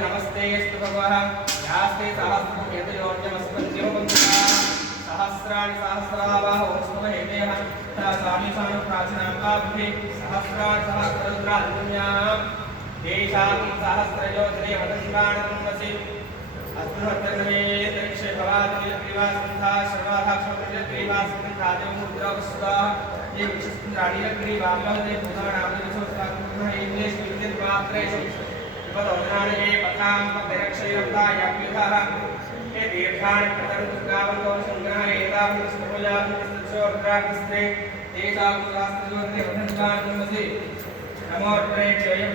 नमस्ते यास्ते सहस्रं यदयोन्यमस्पत्योपं सहस्राणि सहस्रावाहोस्महेतेः सामीसानं प्राचीनां काव्ये सहस्राणि सहस्ररुद्रादिपुण्यां तेषां सहस्रयोजने वदन्ताणन्वसि अद्भुतर्वे दक्षे भवादिग्रीवासन्धा सर्वाधाक्षमग्रीवासन्धादेवमुद्रावसुदाः ये विशिष्टराणीग्रीवामहते भूतानामदिवसोस्तात्मनः इंग्लिश विद्युत्पात्रेषु पदोनारे पतां पदरक्षयन्तायाभ्युतः हे दीर्घाणि प्रतरुद्गावन्तो संग्रहयेताभिस्तुभुजाभिस्तुचोर्द्राभिस्त्रे तेषां शास्त्रयोजने वदन्ताणन्वसि नमो प्रेक्षयं